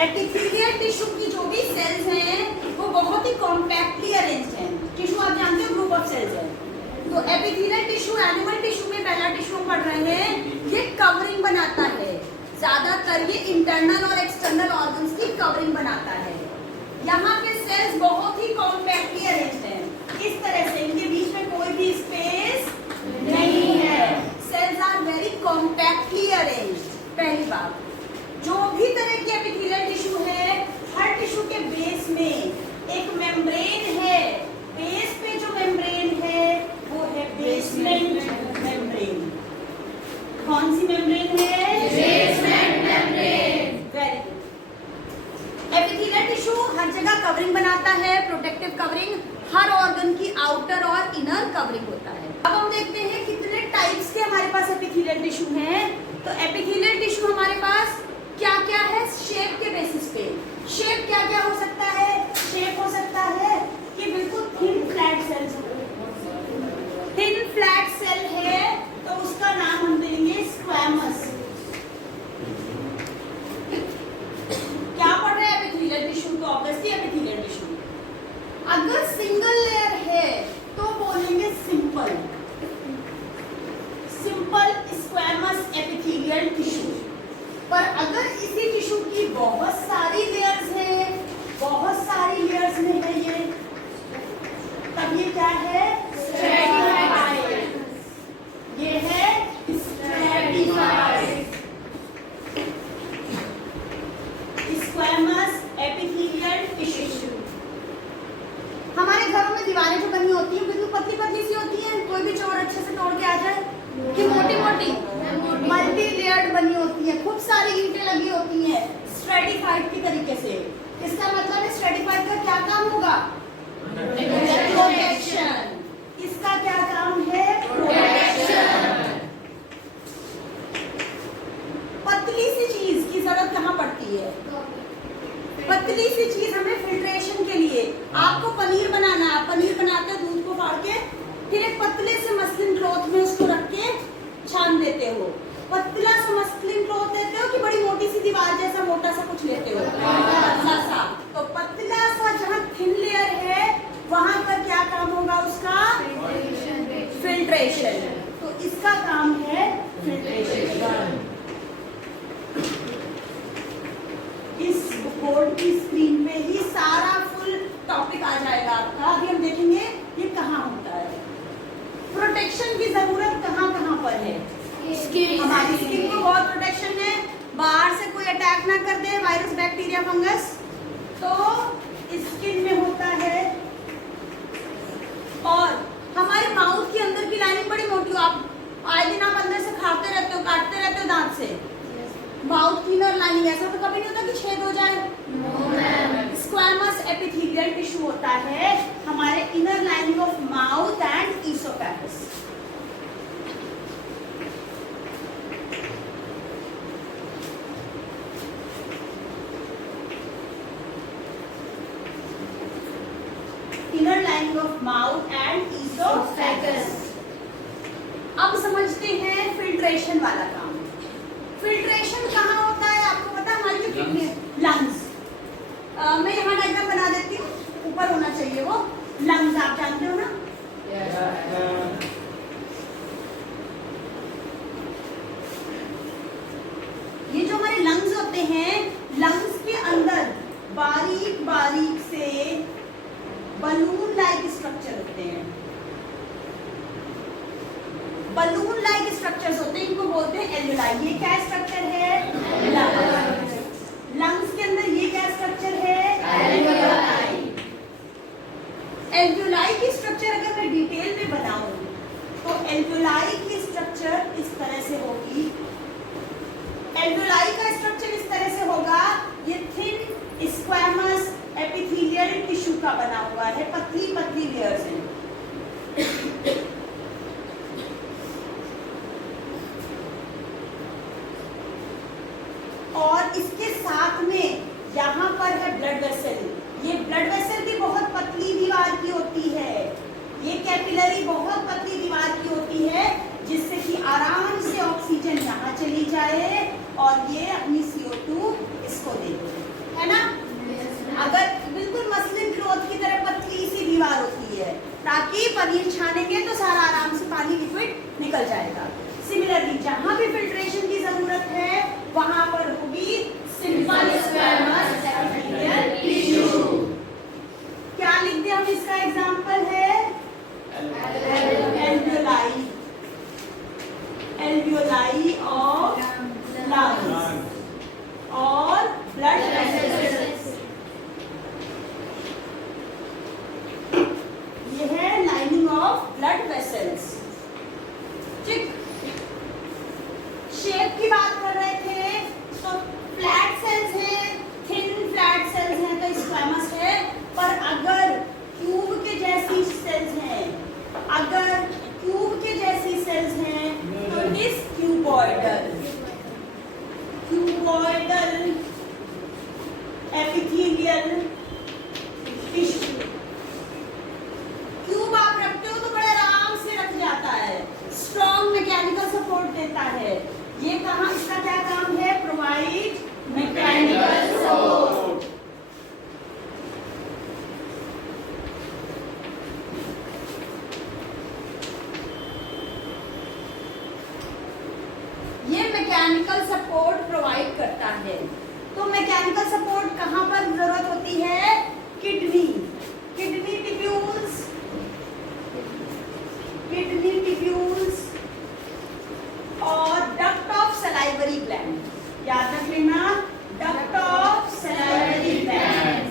Epithelial tissue की जो भी सेल्स हैं वो बहुत ही कॉम्पैक्टली अरेंज्ड हैं। टिश्यू आप जानते हो ग्रुप ऑफ सेल्स है। तो एपिथेलियल टिश्यू एनिमल टिश्यू में पहला टिश्यू हम पढ़ रहे हैं, ये कवरिंग बनाता है। ज्यादातर ये इंटरनल और एक्सटर्नल ऑर्गन्स की कवरिंग बनाता है। यहाँ पे सेल्स बहुत ही कॉम्पैक्टली अरेंज्ड हैं, इस तरह से इनके बीच में कोई भी स्पेस नहीं है। Cells are very compactly arranged. पहली बात, जो भी तरह की एपिथेलियल टिश्यू है, हर टिश्यू के बेस में एक मेम्ब्रेन है। बेस पे जो मेम्ब्रेन है वो है बेसमेंट मेम्ब्रेन। कौन सी मेम्ब्रेन है? Basement membrane. Very good. Epithelial tissue हर जगह कवरिंग बनाता है, प्रोटेक्टिव कवरिंग। हर ऑर्गन की आउटर और इनर कवरिंग होता है। अब हम देखते हैं कितने टाइप्स के हमारे पास एपिथेलियल टिश्यू हैं। तो एपिथेलियल टिश्यू हमारे पास क्या क्या है? शेप के बेसिस पे। शेप क्या क्या हो सकता है? शेप हो सकता है कि बिल्कुल थिन फ्लैट सेल्स हो। थिन फ्लैट सेल है तो उसका नाम हम देंगे स्क्वैमस। क्या पढ़ रहे हैं एपिथेलियल टिश्यू? तो ऑब्वियसली एपिथेलियल टिश्यू। अगर सिंगल लेयर है तो बोलेंगे simple. Simple squamous epithelial tissue. पर अगर इसी टिश्यू की बहुत सारी लेयर्स हैं, बहुत सारी लेयर्स में है ये, तब ये क्या है? स्ट्रैटिफाइड। ये है स्ट्रैटिफाइड स्क्वैमस एपिथेलियल टिश्यू। हमारे घरों में दीवारें जो बनी होती हैं बिल्कुल पतली पतली सी होती हैं, कोई भी चोर अच्छे से तोड़ के आ जाए, कि मोटी मोटी मल्टी लेयर्ड बनी होती है, खूब सारी ईंटें लगी होती हैं स्ट्रैटिफाइड की तरीके से। इसका मतलब है स्ट्रैटिफाइड का क्या काम होगा? प्रोटेक्शन। इसका क्या काम है? प्रोटेक्शन। पतली सी चीज की जरूरत कहाँ पड़ती है? पतली सी चीज हमें फिल्ट्रेशन के लिए। आपको पनीर बनाना है, पनीर बनाते हो दूध को फाड़ के, फिर एक पतले से मसलिन क्लॉथ में उसको रख के छान देते हो। पतला सा मसलिन क्लॉथ लेते हो कि बड़ी मोटी सी दीवार जैसा मोटा सा कुछ लेते हो? पतला सा। तो पतला सा जहाँ थिन लेयर है वहां पर क्या काम होगा उसका? फिल्ट्रेशन। तो इसका काम है फिल्ट्रेशन। इस बोर्ड की स्क्रीन पे ही सारा फुल टॉपिक आ जाएगा आपका। अभी हम देखेंगे ये कहाँ होता है। प्रोटेक्शन की जरूरत कहाँ कहाँ पर है? हमारी स्किन को बहुत प्रोटेक्शन है, बाहर से कोई अटैक ना कर दे, वायरस बैक्टीरिया फंगस, तो स्किन में होता है। और हमारे माउथ के अंदर की लाइनिंग बड़ी मोटी हो, आप आए दिन आप अंदर से खाते रहते हो, काटते रहते हो दांत से, माउथ की इनर लाइनिंग ऐसा तो कभी नहीं होता कि छेद हो जाए। स्क्वैमस एपिथेलियल टिश्यू होता है हमारे inner lining of mouth and oesophagus. Inner lining of mouth and oesophagus. अब समझते हैं फिल्ट्रेशन वाला काम। फिल्ट्रेशन कहाँ होता है आपको पता है? हमारी जो किडनी लंग्स, मैं यहाँ डायग्राम बना देती हूँ, ऊपर होना चाहिए वो। लंग्स आप जानते हो ना? ये जो हमारे लंग्स होते हैं, लंग्स के अंदर बारीक बारीक से बलून लाइक स्ट्रक्चर होते हैं। बलून लाइक स्ट्रक्चर्स होते हैं, इनको बोलते हैं एल्वियोलाई। ये क्या स्ट्रक्चर है? लंग्स के अंदर ये क्या स्ट्रक्चर है? एल्वियोलाई। एल्वियोलाई की स्ट्रक्चर अगर मैं डिटेल में बनाऊं तो एल्वियोलाई की स्ट्रक्चर इस तरह से होगी। एल्वियोलाई का स्ट्रक्चर इस तरह से होगा, ये थिन स्क्वैमस एपिथेलियल टिश्यू का बना हुआ है, पतली पतली लेयर्स हैं। और इसके साथ में यहाँ पर है ब्लड वेसल। ये ब्लड वेसल भी बहुत पतली दीवार की होती है। ये कैपिलरी बहुत पतली दीवार की होती है, जिससे कि आराम से ऑक्सीजन यहाँ चली जाए और ये अपनी CO2 इसको दे दे। अभी पनीर छानेंगे तो सारा आराम से पानी लिक्विड निकल जाएगा। सिमिलरली जहां भी फिल्ट्रेशन की जरूरत है वहां पर होगी सिंपल स्क्वैमस एपिथेलियल टिश्यू। क्या लिखते हैं हम, इसका एग्जांपल है एल्वियोलाई, एल्वियोलाई ऑफ लंग्स और ब्लड वेसल्स। ये है लाइनिंग ऑफ ब्लड वेसल्स। ठीक, शेप की बात कर रहे थे तो फ्लैट सेल्स हैं, थिन फ्लैट सेल्स हैं तो स्क्वैमस है। पर अगर क्यूब के जैसी सेल्स हैं, अगर क्यूब के जैसी सेल्स हैं तो it is cuboidal, cuboidal epithelial tissue. Cube आप रखते हो तो बड़े आराम से रख जाता है, स्ट्रॉन्ग मैकेनिकल सपोर्ट देता है। ये कहाँ, इसका क्या काम है, प्रोवाइड मैकेनिकल सपोर्ट। ये मैकेनिकल सपोर्ट प्रोवाइड करता है। तो मैकेनिकल सपोर्ट कहाँ पर जरूरत होती है, kidney, kidney tubules, kidney tubules और डक्ट ऑफ सलाइवरी ग्लैंड। याद रख लेना, डक्ट ऑफ सलाइवरी ग्लैंड।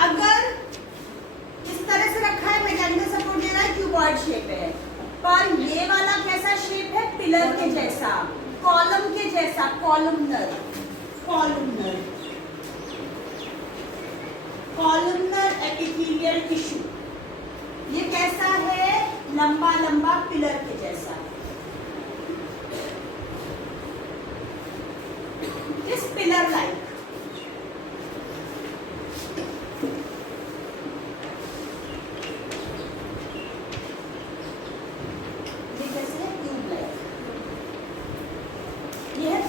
अगर इस तरह से रखा है, मैकेनिकल सपोर्ट दे रहा है, क्यूबॉइड शेप है, पर ये वाला कैसा शेप है, पिलर के जैसा, कॉलम के जैसा, columnar, columnar, columnar epithelial tissue. ये कैसा है, लंबा लंबा पिलर के जैसा। इस pillar like,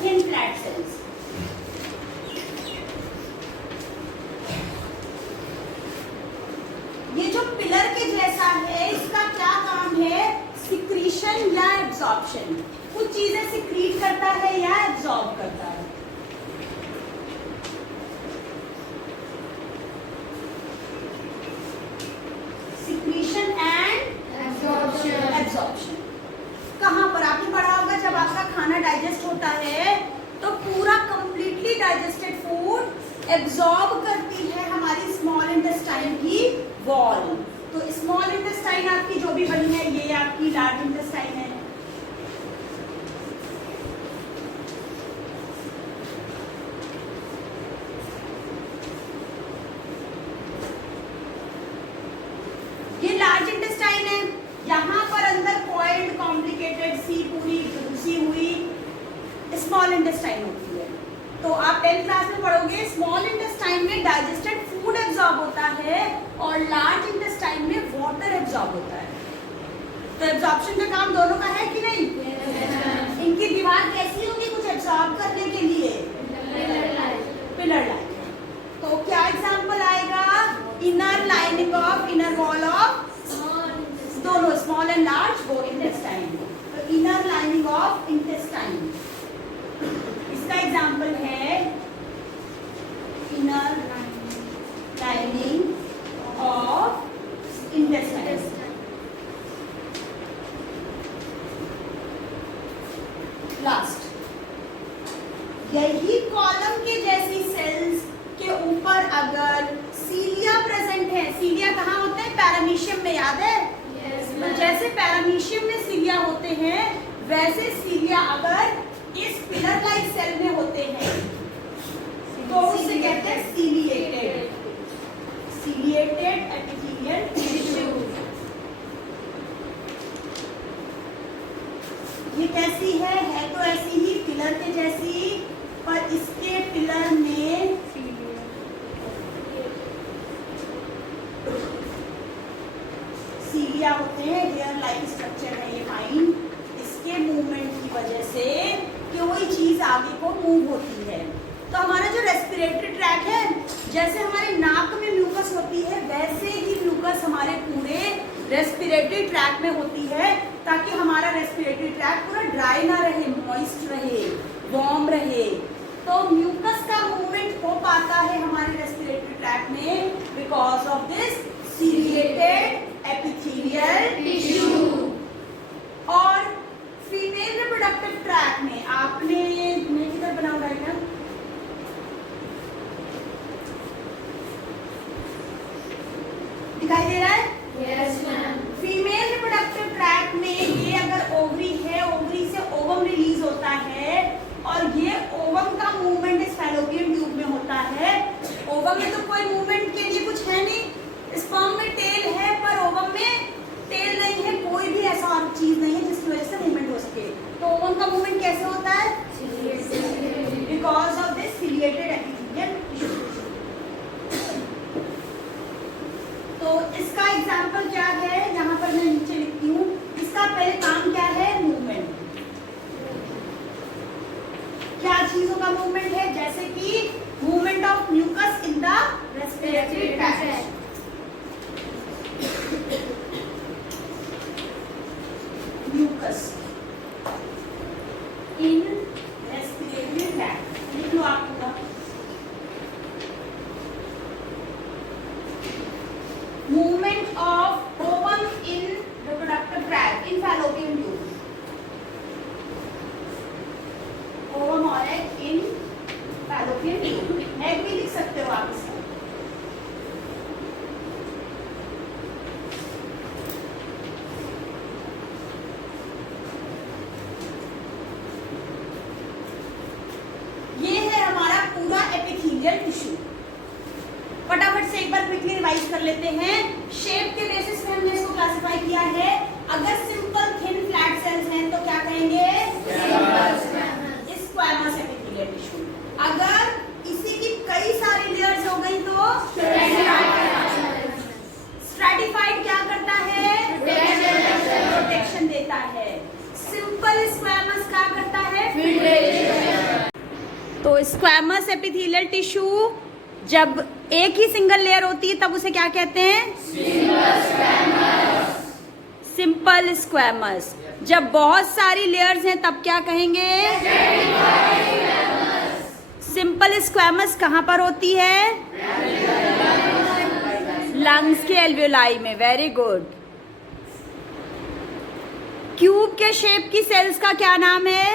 thin flat sales. ये जो पिलर के जैसा है, इसका क्या काम है, सिक्रीशन या एब्जॉर्प्शन। कुछ चीजें सिक्रीट करता है या एब्जॉर्ब करता है। Secretion and absorption. कहाँ पर आपने पढ़ा होगा, जब आपका खाना डाइजेस्ट होता है तो पूरा कंप्लीटली डाइजेस्टेड फूड एब्जॉर्ब करती है हमारी स्मॉल इंटेस्टाइन की वॉल। तो स्मॉल इंटेस्टाइन आपकी जो भी बनी है, ये आपकी लार्ज इंटेस्टाइन है। ये लार्ज इंटेस्टाइन है, यहाँ पर अंदर कॉइल्ड कॉम्प्लिकेटेड सी पूरी घुसी हुई स्मॉल इंटेस्टाइन होती है। तो आप 10th क्लास में पढ़ोगे, स्मॉल इंटेस्टाइन में डाइजेस्टेड फूड एब्जॉर्ब होता है और लार्ज इंटेस्टाइन में वाटर एब्जॉर्ब होता है। तो एब्जॉर्प्शन का काम दोनों का है कि नहीं? इनकी दीवार कैसी होगी कुछ एब्जॉर्ब करने के लिए? Pillar like. तो क्या एग्जांपल आएगा? Inner lining of inner wall of दोनों स्मॉल एंड लार्ज वो इंटेस्टाइन। तो इनर लाइनिंग ऑफ इंटेस्टाइन, इसका एग्जांपल है inner lining of intestine. Last, यही कॉलम के जैसी सेल्स के ऊपर अगर सीलिया प्रेजेंट है, सीलिया कहाँ होते हैं? पैरामीशियम में, याद है? तो जैसे पैरामीशियम में सीलिया होते हैं, वैसे सीलिया अगर इस पिलर लाइक सेल में होते हैं तो उसे कहते हैं सीलिएटेड, सीलिएटेड एपिथेलियल टिश्यू। ये कैसी है तो ऐसी ही पिलर के जैसी, पर इसके पिलर में मिलिया होते हैं, हेयर लाइक स्ट्रक्चर है ये फाइन, इसके मूवमेंट की वजह से कोई चीज आगे को मूव होती है। तो हमारा जो रेस्पिरेटरी ट्रैक है, जैसे हमारे नाक में म्यूकस होती है वैसे ही म्यूकस हमारे पूरे रेस्पिरेटरी ट्रैक में होती है, ताकि हमारा रेस्पिरेटरी ट्रैक पूरा ड्राई ना रहे, मॉइस्ट रहे, वार्म रहे। तो म्यूकस का मूवमेंट हो पाता है हमारे रेस्पिरेटरी ट्रैक में because of this ciliated epithelial tissue. और फीमेल रिप्रोडक्टिव ट्रैक में आपने मैं किधर बना हुआ है, दिखाई दे रहा है? Yes, ma'am. Female reproductive tract में ये अगर ओवरी है, ओवरी से ओवम रिलीज होता है और ये ओवम का मूवमेंट इस फैलोपियन ट्यूब में होता है। ओवम में तो कोई मूवमेंट के लिए कुछ है नहीं, स्पर्म में टेल है पर ओवम में टेल नहीं है, कोई भी ऐसा और चीज नहीं है जिसकी वजह से मूवमेंट हो सके। तो ओवम का मूवमेंट कैसे होता है? Because of this ciliated epithelial tissue. तो इसका एग्जाम्पल क्या है, यहाँ पर मैं नीचे लिखती हूँ। इसका पहले काम क्या है? मूवमेंट। क्या चीजों का मूवमेंट है? जैसे कि movement of mucus in the respiratory tract. Mucus in respiratory tract लिख लो आप पूरा। Movement of ovum in reproductive tract in fallopian tube. Ovum और egg in fallopian tube. Egg भी लिख सकते हो आप इसका। ये है हमारा पूरा एपिथेलियल टिश्यू। फटाफट से एक बार क्विकली रिवाइज कर लेते हैं। शेप के बेसिस पे हमने इसको क्लासिफाई किया है। अगर सिंपल थिन फ्लैट सेल्स हैं तो क्या कहेंगे? Squamous epithelial tissue. अगर इसी की कई सारी लेयर्स हो गई तो स्ट्रैटिफाइड क्या करता है? प्रोटेक्शन देता है। सिंपल स्क्वैमस क्या करता है? तो स्क्वैमस एपिथेलियल टिश्यू जब एक ही सिंगल लेयर होती है तब उसे क्या कहते हैं? Simple squamous. जब बहुत सारी लेयर्स हैं तब क्या कहेंगे? सिंपल स्क्वैमस कहाँ पर होती है? लंग्स के एल्वियोलाई में। Very good. क्यूब के शेप की सेल्स का क्या नाम है?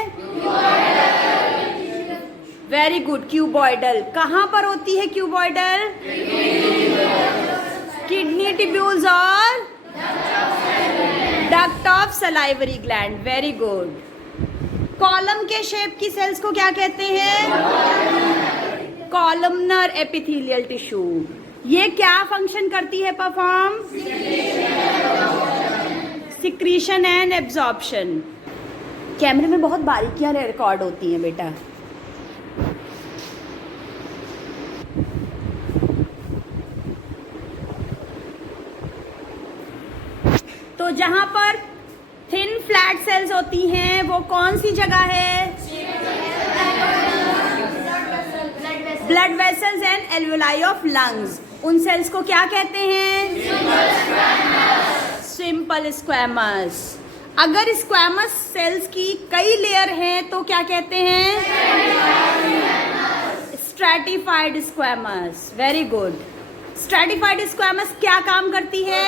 Very good, cuboidal. कहाँ पर होती है क्यूबॉइडल? किडनी ट्यूब्यूल्स और duct of salivary gland. Very good. Column के शेप की सेल्स को क्या कहते हैं? Columnar epithelial tissue. ये क्या फंक्शन करती है परफॉर्म? Secretion and absorption. कैमरे में बहुत बारीकियां रिकॉर्ड होती हैं बेटा। तो जहां पर थिन फ्लैट सेल्स होती हैं वो कौन सी जगह है? Blood vessels and alveoli of lungs. उन सेल्स को क्या कहते हैं? Simple squamous. अगर स्क्वैमस सेल्स की कई लेयर हैं तो क्या कहते हैं? Stratified squamous. Very good. Stratified squamous क्या काम करती है?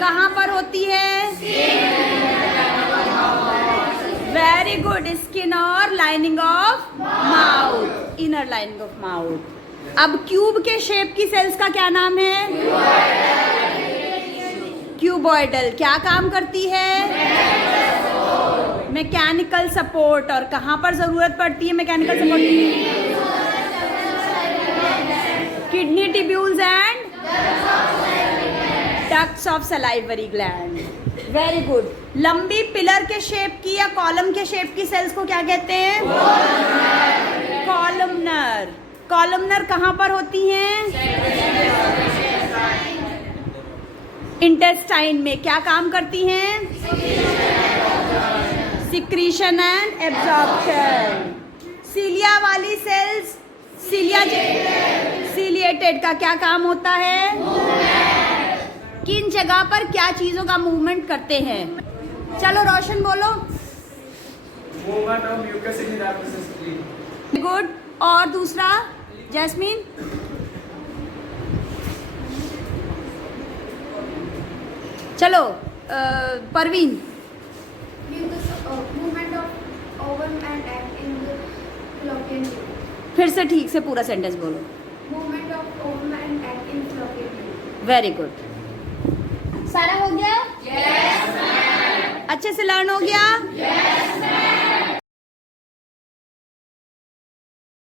कहाँ पर होती है? Very good. स्किन और lining of mouth, inner lining of mouth. अब क्यूब के शेप की सेल्स का क्या नाम है? क्यूबॉइडल। क्या काम करती है? Mechanical support. और कहाँ पर जरूरत पड़ती है मैकेनिकल सपोर्ट की? Kidney tubules and ducts of salivary gland. Very good. लंबी पिलर के शेप की या कॉलम के शेप की सेल्स को क्या कहते हैं? कॉलमनर। कॉलमनर कहाँ पर होती हैं? इंटेस्टाइन में क्या काम करती हैं? Secretion and absorption. सीलिया वाली सेल्स सीलिएटेड का क्या काम होता है? किन जगह पर क्या चीजों का मूवमेंट करते हैं? चलो रोशन बोलो। Movement of mucus in abdomen. Good. और दूसरा जैस्मीन? चलो Parveen. movement of ovum and egg in the fallopian tube. फिर से ठीक से पूरा सेंटेंस बोलो। Movement of ovum and egg in fallopian tube. Very good. सारा हो गया? Yes ma'am. अच्छे से लर्न हो गया? यस।